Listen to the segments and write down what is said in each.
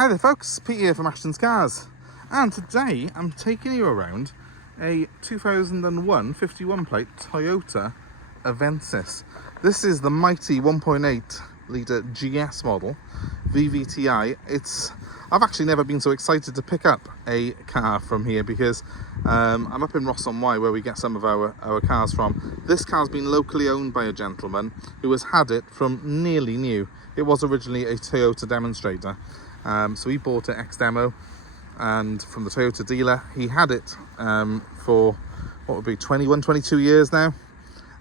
Hi there folks, Pete here from Ashton's Cars, and today I'm taking you around a 2001 51 plate Toyota Avensis. This is the mighty 1.8 litre GS model, VVTi. I've actually never been so excited to pick up a car from here because I'm up in Ross-on-Wye where we get some of our cars from. This car's been locally owned by a gentleman who has had it from nearly new. It was originally a Toyota demonstrator. So he bought it ex-demo and from the Toyota dealer. He had it for what would be 21, 22 years now,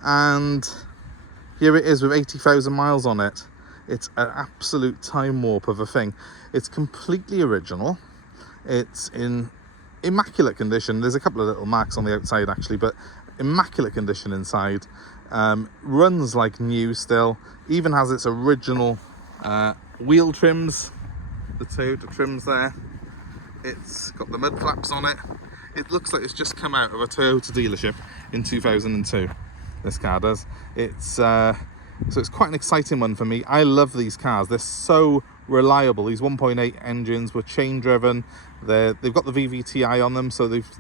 and here it is with 80,000 miles on it. It's an absolute time warp of a thing. It's completely original. It's in immaculate condition. There's a couple of little marks on the outside actually, but immaculate condition inside. Runs like new still, even has its original wheel trims, the Toyota trims there. It's got the mud flaps on it. It looks like it's just come out of a Toyota dealership in 2002. This car does. So it's quite an exciting one for me. I love these cars. They're so reliable. These 1.8 engines were chain driven. They've got the VVTi on them, so they've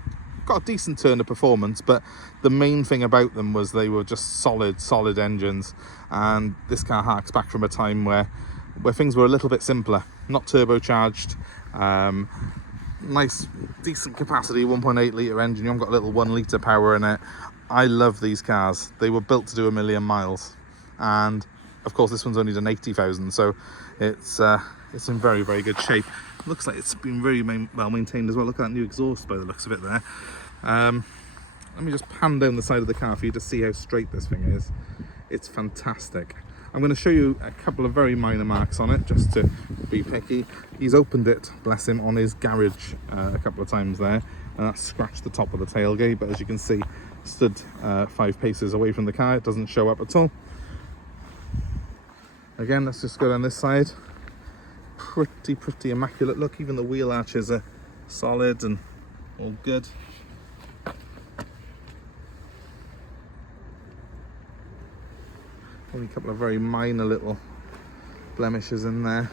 got a decent turn of performance, but the main thing about them was they were just solid engines. And this car harks back from a time where things were a little bit simpler, not turbocharged. Nice decent capacity 1.8 litre engine. You haven't got a little 1 litre power in it. I love these cars. They were built to do 1 million miles, and of course this one's only done 80,000, so it's in very good shape. Looks like it's been very well maintained as well. Look at that new exhaust by the looks of it there. Let me just pan down the side of the car for you to see how straight this thing is. It's fantastic. I'm going to show you a couple of very minor marks on it just to be picky. He's opened it, bless him, on his garage a couple of times there, and that scratched the top of the tailgate, but as you can see, stood 5 paces away from the car. It doesn't show up at all. Again, let's just go down this side. Pretty immaculate look. Even the wheel arches are solid and all good. Only a couple of very minor little blemishes in there.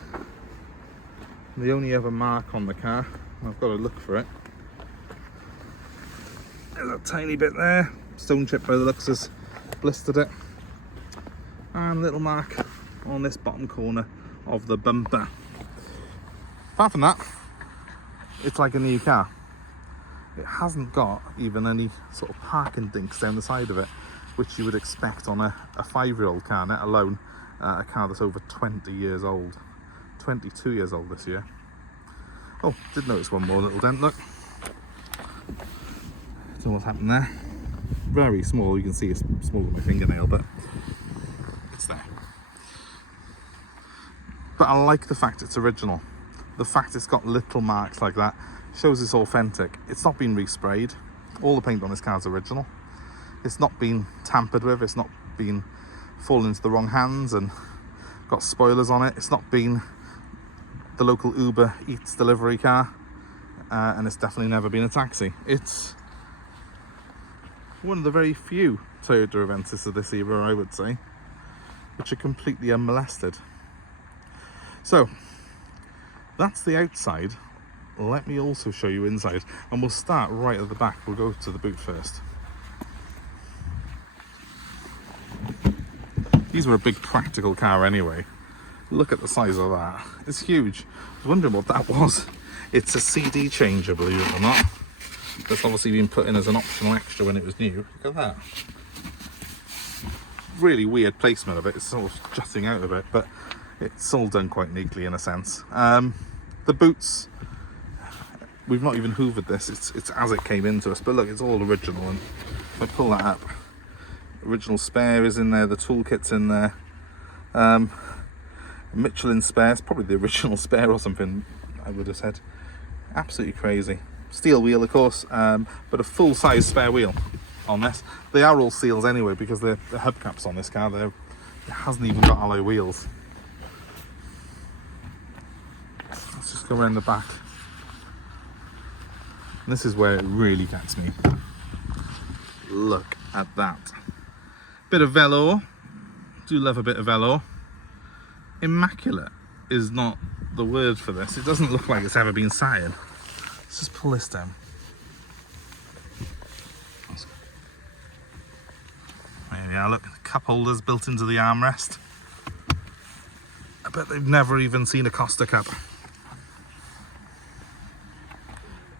The only other mark on the car, I've got to look for it. There's a tiny bit there. Stone chip by the looks has blistered it. And a little mark on this bottom corner of the bumper. Apart from that, it's like a new car. It hasn't got even any sort of parking dinks down the side of it, which you would expect on a 5-year-old car, let alone a car that's over 20 years old. 22 years old this year. Oh, did notice one more little dent, look. Don't know what's happened there. Very small, you can see it's smaller than my fingernail, but it's there. But I like the fact it's original. The fact it's got little marks like that shows it's authentic. It's not been resprayed. All the paint on this car is original. It's not been tampered with. It's not been fallen into the wrong hands and got spoilers on it. It's not been the local Uber Eats delivery car, and it's definitely never been a taxi. It's one of the very few Toyota Avensis of this era, I would say, which are completely unmolested. So that's the outside. Let me also show you inside, and we'll start right at the back. We'll go to the boot first. These were a big practical car anyway. Look at the size of that. It's huge. I was wondering what that was. It's a CD changer, believe it or not. That's obviously been put in as an optional extra when it was new. Look at that. Really weird placement of it. It's sort of jutting out of it, but it's all done quite neatly in a sense. The boots, we've not even hoovered this. It's as it came into us, but look, it's all original. And if I pull that up, original spare is in there, the toolkit's in there. Michelin spare, it's probably the original spare or something, I would have said. Absolutely crazy. Steel wheel, of course, but a full-size spare wheel on this. They are all seals anyway because the hubcaps on this car, it hasn't even got alloy wheels. Let's just go around the back. And this is where it really gets me. Look at that. Bit of velour. Do love a bit of velour. Immaculate is not the word for this. It doesn't look like it's ever been sat in. Let's just pull this down. There we are, look, cup holders built into the armrest. I bet they've never even seen a Costa cup.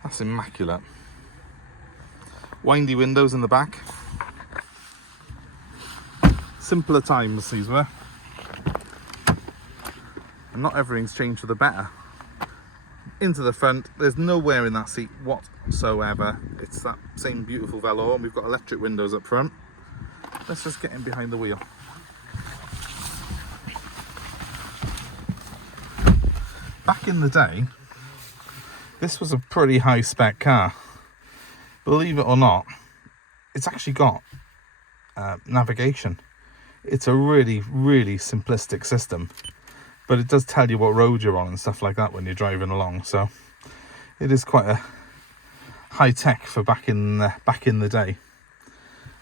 That's immaculate. Windy windows in the back. Simpler times these were. And not everything's changed for the better. Into the front, there's no wear in that seat whatsoever. It's that same beautiful velour, and we've got electric windows up front. Let's just get in behind the wheel. Back in the day, this was a pretty high spec car. Believe it or not, it's actually got navigation. It's a really, really simplistic system, but it does tell you what road you're on and stuff like that when you're driving along. So it is quite a high tech for back in the day.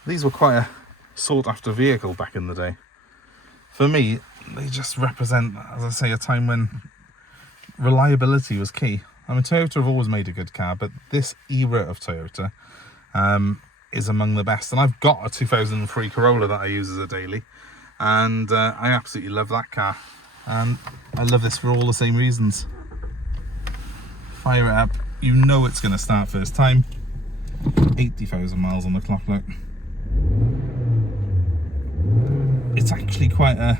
These were quite a sought after vehicle back in the day. For me, they just represent, as I say, a time when reliability was key. I mean, Toyota have always made a good car, but this era of Toyota is among the best. And I've got a 2003 Corolla that I use as a daily, and I absolutely love that car. And I love this for all the same reasons. Fire it up, you know it's going to start first time. 80,000 miles on the clock, look. It's actually quite a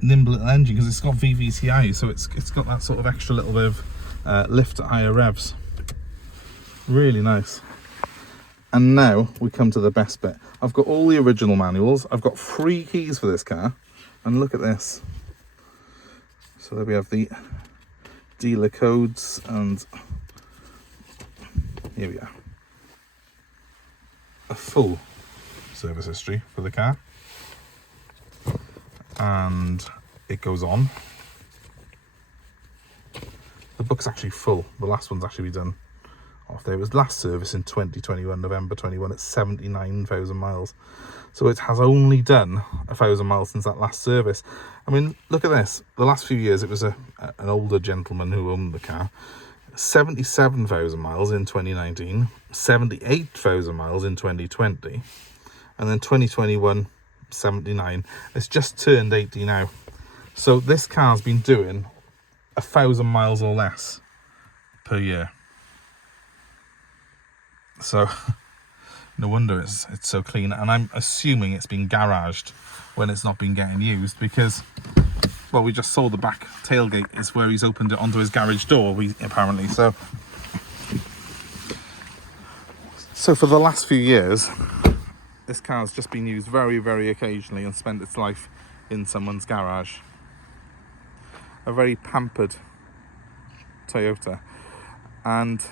nimble little engine because it's got VVTi, so it's got that sort of extra little bit of lift at higher revs. Really nice. And now we come to the best bit. I've got all the original manuals. I've got 3 keys for this car, and look at this. So there we have the dealer codes, and here we are. A full service history for the car. And it goes on. The book's actually full. The last one's actually done off there. It was last service in 2021, November 21, at 79,000 miles. So it has only done 1,000 miles since that last service. I mean, look at this. The last few years, it was an older gentleman who owned the car. 77,000 miles in 2019, 78,000 miles in 2020, and then 2021, 79. It's just turned 80 now. So this car's been doing 1,000 miles or less per year. So no wonder it's so clean. And I'm assuming it's been garaged when it's not been getting used, because, well, we just saw the back tailgate is where he's opened it onto his garage door, apparently. So for the last few years, this car's just been used very, very occasionally and spent its life in someone's garage. A very pampered Toyota. And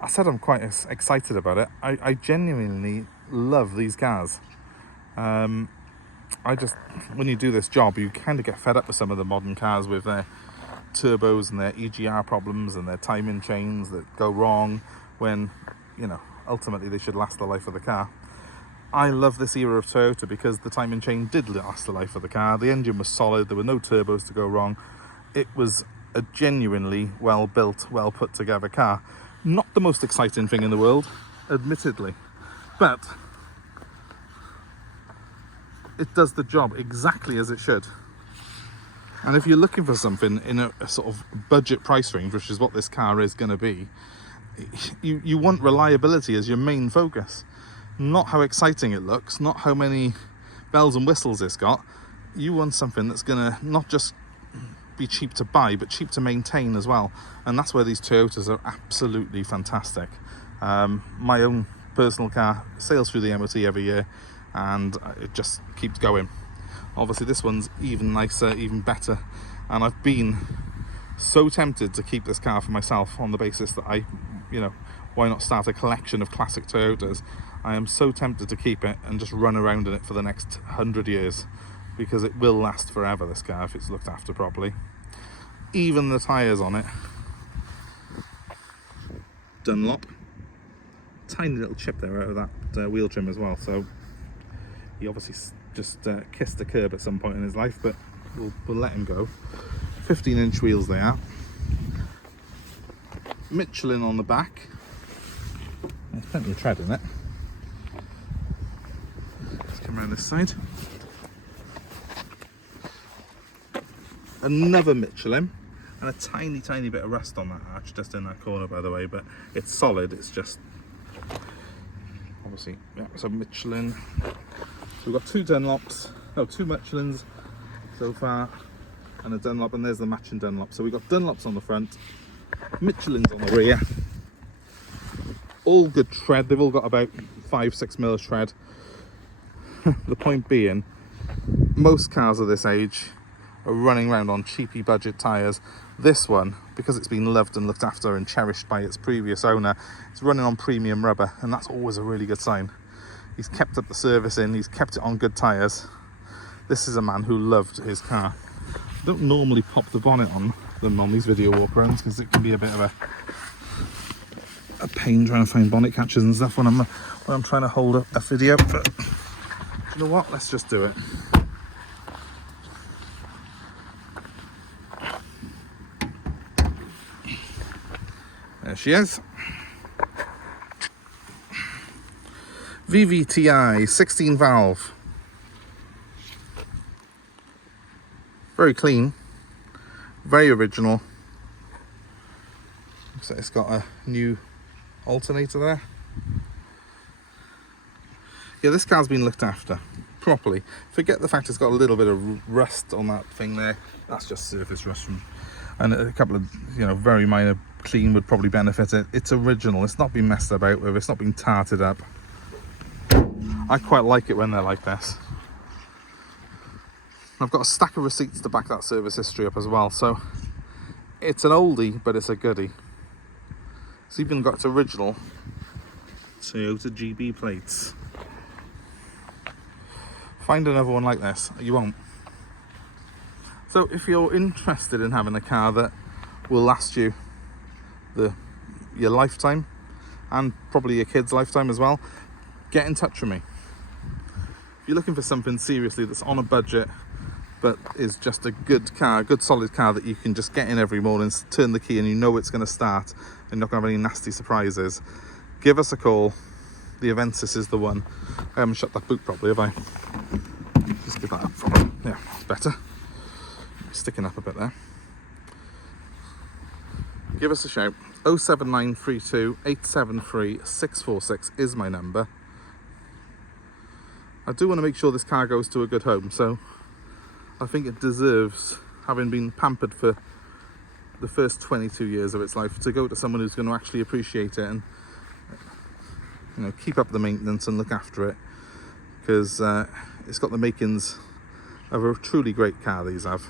I said I'm quite excited about it. I genuinely love these cars. When you do this job, you kind of get fed up with some of the modern cars with their turbos and their EGR problems and their timing chains that go wrong when, you know, ultimately they should last the life of the car. I love this era of Toyota because the timing chain did last the life of the car. The engine was solid, there were no turbos to go wrong. It was a genuinely well built, well put together car. Not the most exciting thing in the world, admittedly, but it does the job exactly as it should. And if you're looking for something in a sort of budget price range, which is what this car is going to be, you want reliability as your main focus. Not how exciting it looks, not how many bells and whistles it's got. You want something that's going to not just be cheap to buy, but cheap to maintain as well. And that's where these Toyotas are absolutely fantastic. My own personal car sails through the MOT every year, and it just keeps going. Obviously this one's even nicer, even better, and I've been so tempted to keep this car for myself on the basis that why not start a collection of classic Toyotas. I am so tempted to keep it and just run around in it for the next 100 years, because it will last forever, this car, if it's looked after properly. Even the tyres on it, Dunlop. Tiny little chip there out of that wheel trim as well, so he obviously just kissed the curb at some point in his life, but we'll let him go. 15-inch wheels they are. Michelin on the back. There's plenty of tread in it. Let's come around this side. Another Michelin, and a tiny bit of rust on that arch, just in that corner, by the way, but it's solid. It's just obviously, yeah, so Michelin. So we've got two Dunlops, no, two Michelins so far, and a Dunlop, and there's the matching Dunlop. So we've got Dunlops on the front, Michelins on the rear, all good tread. They've all got about 5-6 mil tread. The point being, most cars of this age are running around on cheapy budget tyres. This one, because it's been loved and looked after and cherished by its previous owner, it's running on premium rubber, and that's always a really good sign. He's kept up the servicing, he's kept it on good tyres. This is a man who loved his car. I don't normally pop the bonnet on them on these video walkarounds because it can be a bit of a pain trying to find bonnet catchers and stuff when I'm trying to hold a video, but you know what, let's just do it. There she is. VVTi 16 valve. Very clean, very original. Looks like it's got a new alternator there. Yeah, this car's been looked after properly. Forget the fact it's got a little bit of rust on that thing there. That's just surface rust from, and a couple of, you know, very minor clean would probably benefit it. It's original, it's not been messed about with, it's not been tarted up. I quite like it when they're like this. I've got a stack of receipts to back that service history up as well, so it's an oldie, but it's a goodie. It's even got its original Toyota GB plates. Find another one like this, you won't. So if you're interested in having a car that will last you your lifetime, and probably your kids' lifetime as well, get in touch with me. If you're looking for something seriously that's on a budget but is just a good car, a good solid car that you can just get in every morning, turn the key and you know it's going to start and you're not going to have any nasty surprises, give us a call. The Avensis is the one. I haven't shut that boot properly, have I? Just give that up for me. Yeah, it's better. Sticking up a bit there. Give us a shout. 07932 873 646 is my number. I do want to make sure this car goes to a good home, so I think it deserves, having been pampered for the first 22 years of its life, to go to someone who's going to actually appreciate it and, you know, keep up the maintenance and look after it, because it's got the makings of a truly great car, these have.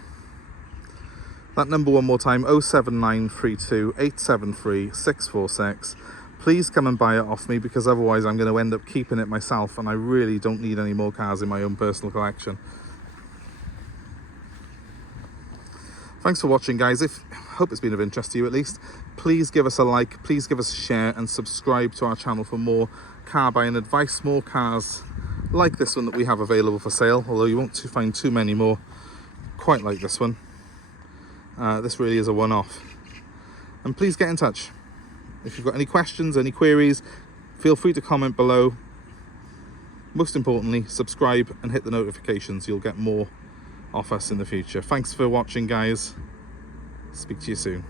That number one more time, 07932 873 646. Please come and buy it off me, because otherwise I'm going to end up keeping it myself, and I really don't need any more cars in my own personal collection. Thanks for watching, guys. Hope it's been of interest to you at least. Please give us a like, please give us a share, and subscribe to our channel for more car buying advice, more cars like this one that we have available for sale, although you won't find too many more quite like this one. This really is a one-off. And please get in touch. If you've got any questions, any queries, feel free to comment below. Most importantly, subscribe and hit the notifications. You'll get more off us in the future. Thanks for watching, guys. Speak to you soon.